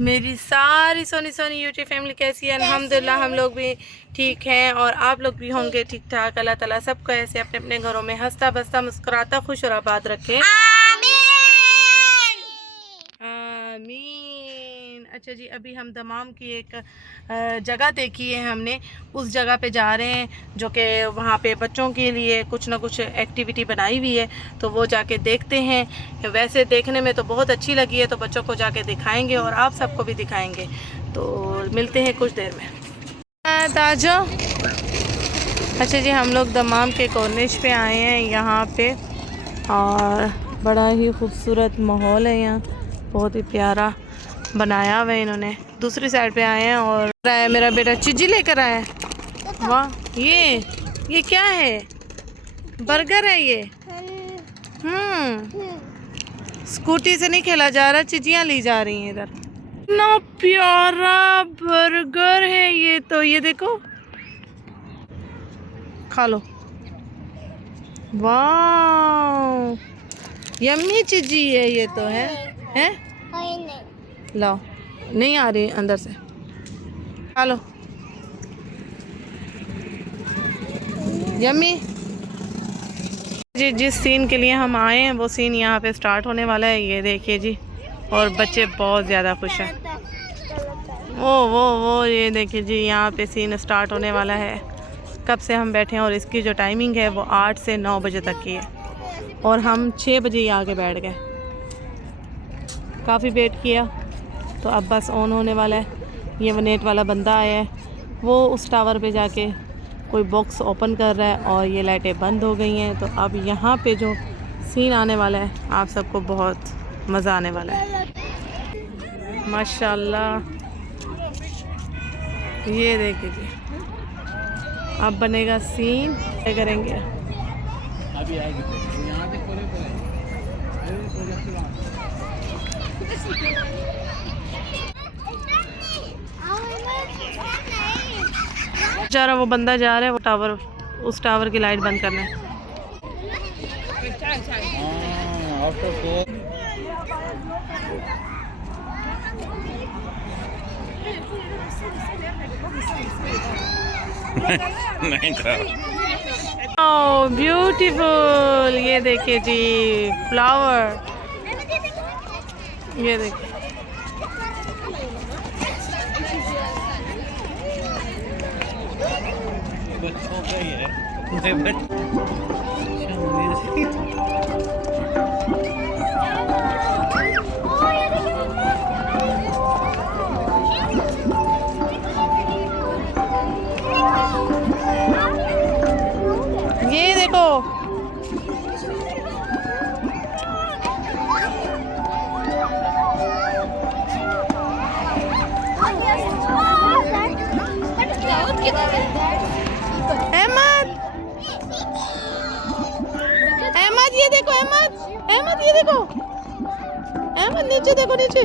मेरी सारी Soni Soni YouTube family कैसी है? अल्हम्दुलिल्लाह हम लोग भी ठीक हैं और आप लोग भी होंगे ठीक ठाक। अल्लाह ताला सबको ऐसे अपने अपने घरों में हंसता बसता मुस्कुराता खुश और आबाद रखे, आमीन आमीन। अच्छा जी, अभी हम दमाम की एक जगह देखी है हमने, उस जगह पे जा रहे हैं जो कि वहाँ पे बच्चों के लिए कुछ ना कुछ एक्टिविटी बनाई हुई है, तो वो जाके देखते हैं। वैसे देखने में तो बहुत अच्छी लगी है, तो बच्चों को जाके दिखाएंगे और आप सबको भी दिखाएंगे। तो मिलते हैं कुछ देर में। ताजो। अच्छा जी, हम लोग दमाम के कॉर्निश पे आए हैं यहाँ पे, और बड़ा ही खूबसूरत माहौल है यहाँ, बहुत ही प्यारा बनाया हुआ है इन्होंने। दूसरी साइड पे आए हैं और मेरा बेटा चिज्जी लेकर आया है। वाह, ये क्या है? बर्गर है ये। स्कूटी से नहीं खेला जा रहा, चिज्जियाँ ली जा रही हैं इधर। इतना प्यारा बर्गर है ये तो, ये देखो, खा लो। वाह, यम्मी चिज्जी है ये तो। है लाओ, नहीं आ रही अंदर से, खा लो। यम्मी जी। जिस सीन के लिए हम आए हैं वो सीन यहाँ पे स्टार्ट होने वाला है, ये देखिए जी। और बच्चे बहुत ज़्यादा खुश हैं। वो ये देखिए जी, यहाँ पे सीन स्टार्ट होने वाला है। कब से हम बैठे हैं और इसकी जो टाइमिंग है वो 8 से 9 बजे तक की है, और हम 6 बजे ही आके बैठ गए। काफ़ी वेट किया, तो अब बस ऑन होने वाला है। ये वो नेट वाला बंदा आया है, वो उस टावर पे जाके कोई बॉक्स ओपन कर रहा है और ये लाइटें बंद हो गई हैं। तो अब यहाँ पे जो सीन आने वाला है, आप सबको बहुत मज़ा आने वाला है माशाल्लाह। ये देखिए जी, अब बनेगा सीन, क्या करेंगे। जा रहा, वो बंदा जा रहा है, वो टावर, उस टावर की लाइट बंद करना है। नहीं था। ओह ब्यूटीफुल, ये देखिए जी फ्लावर, ये देखिए। बच्चों का ही है। ये देखो, अहमद ये देखो, अहमद ये देखो, अहमद नीचे देखो, नीचे।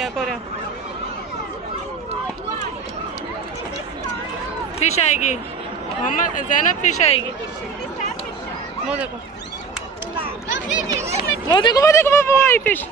क्या करें, फिश आएगी मोहम्मद ज़ैनब, फिश आएगी। वो देखो वो देखो वो देखो वो आई फिश।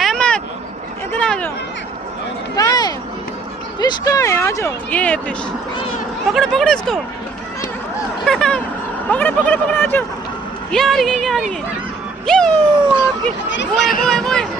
अहमद इधर आ जाओ, कहाँ है फिश, कहाँ है, आ जाओ, ये है फिश, पकड़ो पकड़ो इसको पकड़ो पकड़ो पकड़ो, आ जाओ, ये आ रही है, ये आ रही है, आपकी वो है वो है वो है।